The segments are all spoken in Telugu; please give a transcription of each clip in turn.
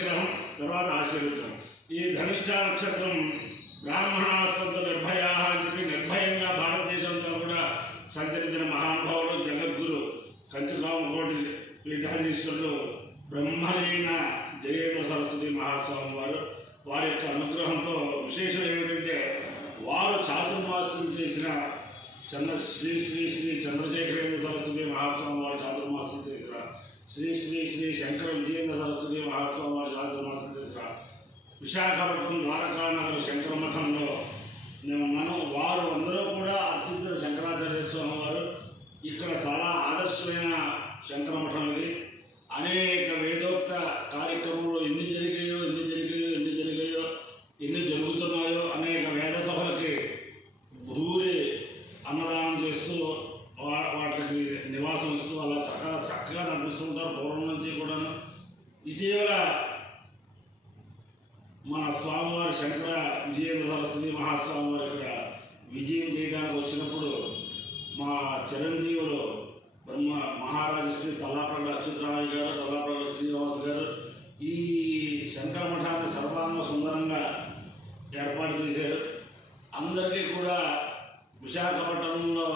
విగ్రహం, తర్వాత ఆశీర్వచనం. ఈ ధనిష్ట నక్షత్రం బ్రాహ్మణ సంత నిర్భయ అని చెప్పి నిర్భయంగా భారతదేశంలో కూడా సంచరించిన మహానుభావుడు జగద్గురు కంచికామకోటి పీఠాధీశ్వరుడు బ్రహ్మలీన జయేంద్ర సరస్వతి మహాస్వామి వారి యొక్క అనుగ్రహంతో విశేషం ఏమిటంటే వారు చాతుర్మాసం చేసిన శ్రీ శ్రీ శ్రీ చంద్రశేఖరేంద్ర సరస్వతి మహాస్వామి వారు చాతుర్మాసం చేసిన శ్రీ శ్రీ శ్రీ శంకర విజయేంద్ర సరస్వతి మహాస్వామి వారు చాతుర్మాసం చేసిన విశాఖపట్నం ద్వారకానగర్ శంకర మఠంలో నేను ఉన్నాను. వారు అందరూ కూడా అత్యుత్తర శంకరాచార్య స్వామి వారు. ఇక్కడ చాలా ఆదర్శమైన శంకర మఠం ఇది. అనేక వేదోక్త కార్యక్రమంలో ఎన్ని జరుగుతున్నాయో అనేక వేద సభలకి భూరి అన్నదానం చేస్తూ వాటికి నివాసం ఇస్తూ అలా చక్కగా నడిపిస్తూ ఉంటారు పూర్వం నుంచి కూడా. ఇటీవల మన స్వామివారి శంకర విజయేంద్ర సరస్వతి మహాస్వామి వారు ఇక్కడ విజయం చేయడానికి వచ్చినప్పుడు మా చిరంజీవులు బ్రహ్మ మహారాజు శ్రీ తల్లాప్రగడ అచ్యుతరామయ్య గారు, తల్లాప్రగడ శ్రీనివాస్ గారు ఈ శంకర మఠాన్ని సర్వాంగ సుందరంగా ఏర్పాటు చేశారు. అందరికీ కూడా విశాఖపట్నంలో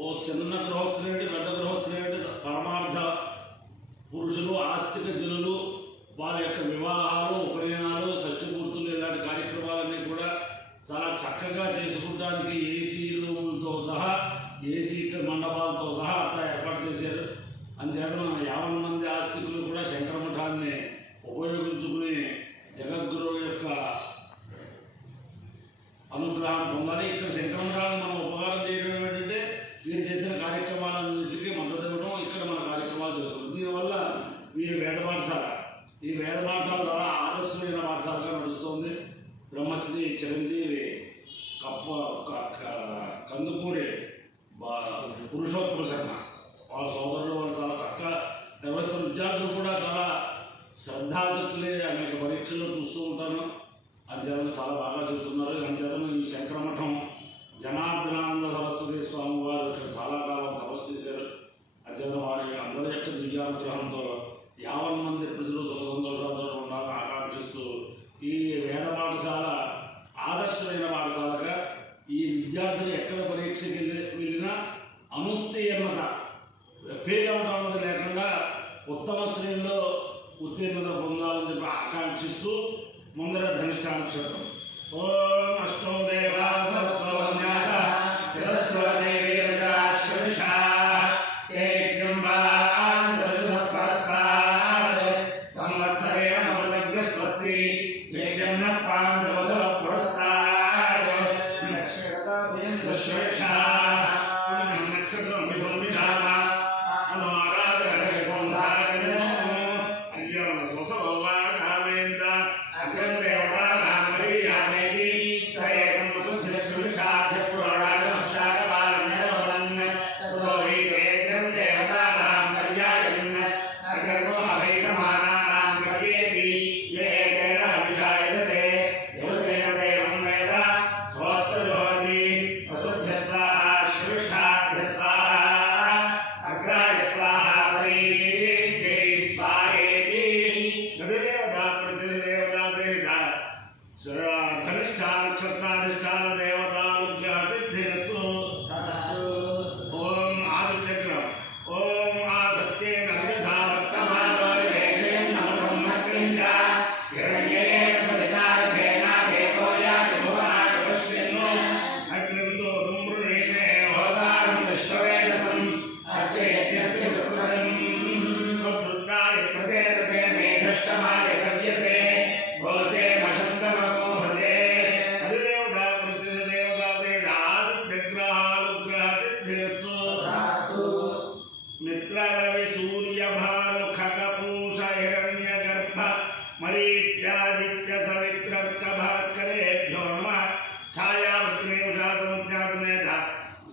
ఓ చిన్న గృహస్థులేంటి, పెద్ద గృహస్థులేంటి, పరమార్థ పురుషులు, ఆస్తిక జనులు వారి యొక్క వివాహాలు, ఉపనయనాలు, సత్యమూర్తులు ఇలాంటి కార్యక్రమాలన్నీ కూడా చాలా చక్కగా చేసుకుంటానికి ఏసీ రూములతో సహా, ఏసీ మండపాలతో సహా అట్లా ఏర్పాటు చేశారు. అంతేకాదు 50 మంది ఆస్తికులు కూడా శంకర మఠాన్ని ఉపయోగించుకుని జగద్గురువు యొక్క అనుగ్రహం పొందాలి. ఇక్కడ శంకర మఠాన్ని మనం ఉపకారం చేయడం ఏంటంటే వీరు చేసిన కార్యక్రమాలన్నింటికీ మద్దతు ఇవ్వడం, ఇక్కడ మన కార్యక్రమాలు చేస్తున్నాం. దీనివల్ల వీరి వేద పాఠశాల, ఈ వేద పాఠశాల ద్వారా ఆదర్శమైన పాఠశాలగా నడుస్తుంది. బ్రహ్మశ్రీ చిరంజీవి కందుకూరి పురుషోత్తమ శర్మ వాళ్ళ సోదరులు వాళ్ళు చాలా చక్కగా నిర్వహిస్తున్న. విద్యార్థులు కూడా చాలా శ్రద్ధాశక్తులే అనేక పరీక్షల్లో చూస్తూ ఉంటాను. అంచేతను చాలా బాగా చెబుతున్నారు. అంచేతను ఈ శంకర మఠం జనార్దనానంద సరస్వతి స్వామి వారు ఇక్కడ చాలా కాలం తపస్సు చేశారు. అంచేత వారి అందరి యొక్క దివ్యానుగ్రహంతో 50 మంది ప్రజలు సుఖ సంతోషాలతో ఉండాలని ఆకాంక్షిస్తూ ఈ వేద పాఠశాల ఆదర్శమైన పాఠశాలగా ఈ విద్యార్థులు ఎక్కడ పరీక్షకి వెళ్ళినా అనుత్తీర్ణత, ఫెయిల్ అవడం అన్నది లేకుండా ఉత్తమ శ్రేణిలో ఉత్తీర్ణత పొందాలని చెప్పి ఆకాంక్షిస్తూ ముందర ధనిష్ట నక్షత్రం. ఓం అష్టో దేవా సరస్వన్యాస జలస్వదేవి రజాశ్వషా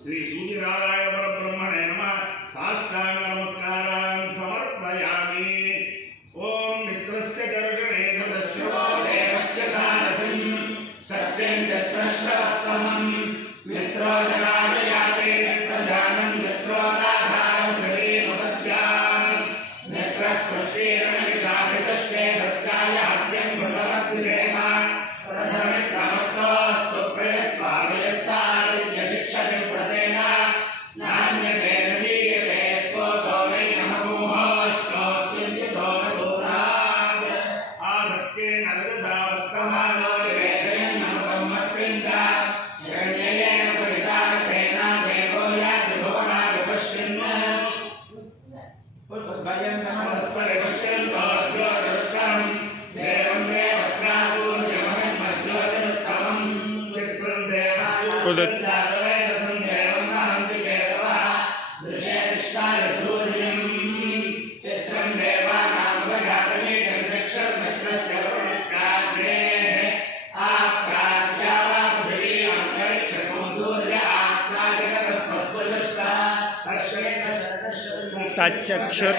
శ్రీ సూర్యనారాయణ పరబ్రహ్మణే నమః సాష్టాంగ నమస్కారాన్ సమర్పయామి. ఓం మిత్రస్య దర్శనే దశశ్రవో దేవస్య సారసిం సత్యం చత్రశ్రవస్తమం మిత్రో జనాజయాతే ప్రజానం మిత్రోదాధారం గరీమపత్యాం మిత్రః కృష్ణేరణ విశాఖితష్టే సత్యా तच्चक्षुर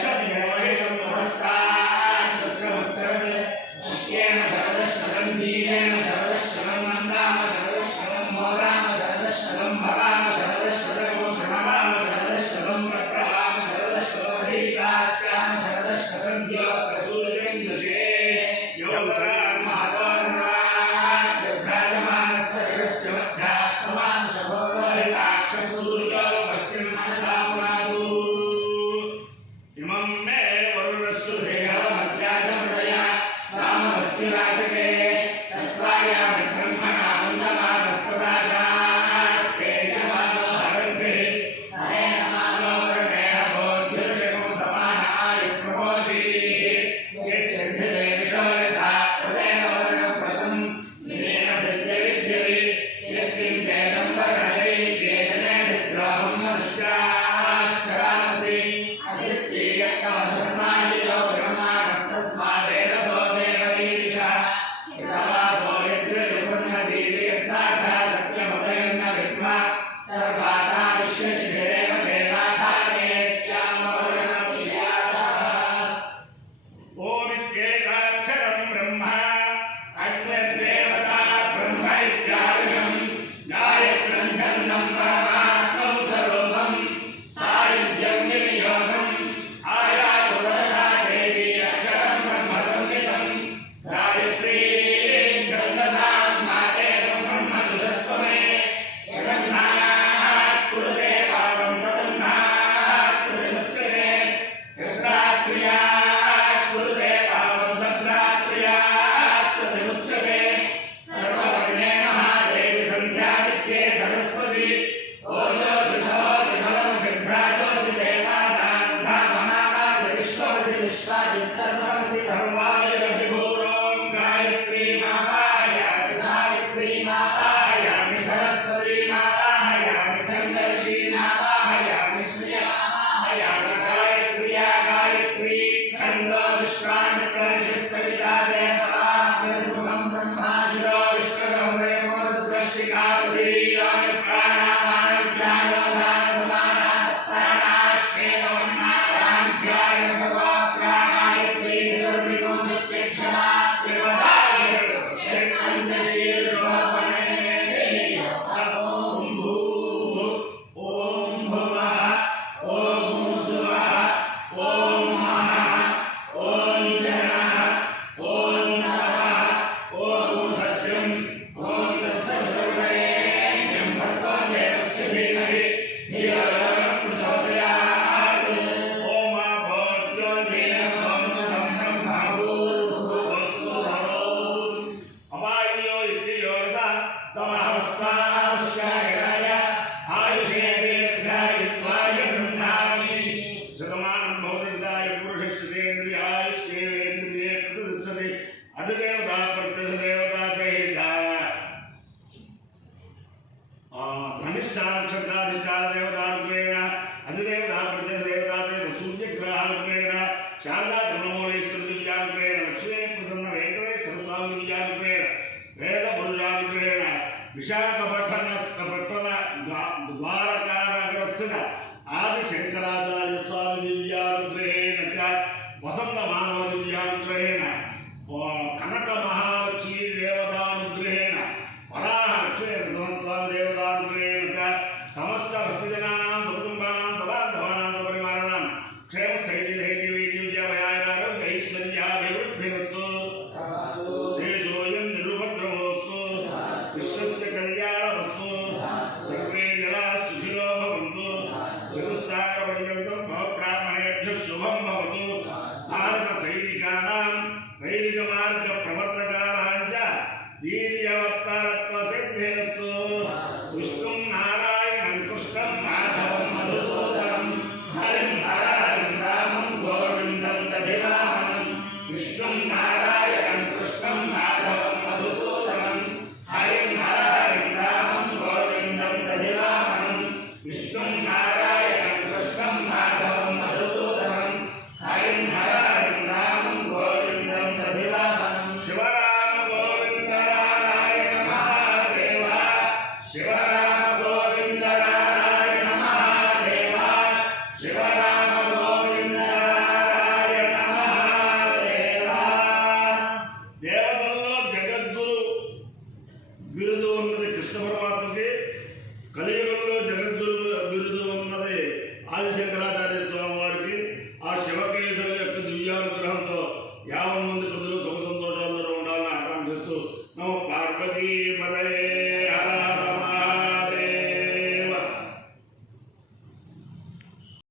विशाखपट्टन द्वारकानगरस्य आदिशंकराचार्य स्वामी दिव्यानुग्रहेण च वसंत मानव दिव्यानुग्रहेण कनक महालक्ष्मी देवतानुग्रहेण वराह लक्ष्मी स्वामी देवतानुग्रहेण च समस्त भक्तजनानां कुटुंबानां सबान्धवानां परिवाराणां क्षेम स्थैर्य धैर्य वीर्य विजयाय आरोग्य ऐश्वर्याभिवृद्धिरस्तु देशोऽयं निरुपद्रवोऽस्तु विश्वस्य कल्याणमस्तु सर्वे जनाः सुखिनो भवन्तु चतुस्सागरपर्यन्तं भवब्राह्मणेभ्यः शुभं भवतु भारतसैनिकानां वैदिकमार्गप्रवर्तकानां च वीर्यवत्तरत्वसिद्धिरस्तु विष्णुं नारायणं कृष्णं माधवं मधुसूदनं हरिं हरहरिं रामं गोविन्दं दधिवामनं विष्णुं नारायणं कृष्णं माधवं मधुसूदनं हरिं हरहरिं रामं गोविन्दं కలియుగంలో జగద్గురు బిరుదు ఉన్నది ఆదిశంకరాచార్య స్వామి వారికి. ఆ శివకేశుల యొక్క దివ్యానుగ్రహం